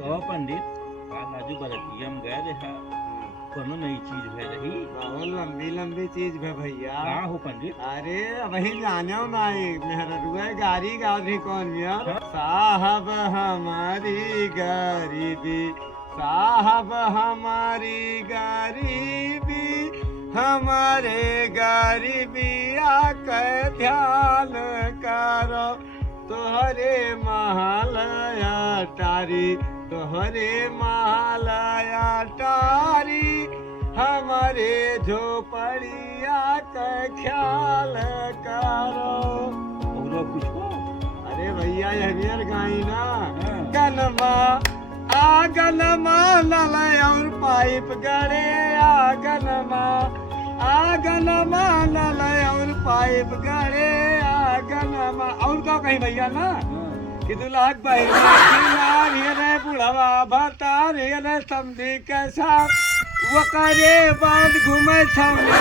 कहो पंडित काल आजू बरतिया हम गए रहे कोनो नई चीज है रही बहुत लंबी लंबी चीज है भैया। का हो पंडित? अरे वही जाने ना मेहरुआ गाड़ी गाड़ी कौन यार साहब हमारी गरीबी साहब हमारी गरीबी हमारे गरीबी आके ध्यान करो तोहरे महालया टारी तोहरे महालया टारी हमारे झोपड़िया का ख्याल करो। और कुछ हो? अरे भैया यह बियर गाई ना हाँ। गनमा आगनमा नल और पाइप गड़े आगनमा आगनमा नल और पाइप गड़े आगनमा और का कहीं भैया ना कि दुलाक बहिना बुढ़वा भता रे समझी कैसा वो करे बाद घूमे छमने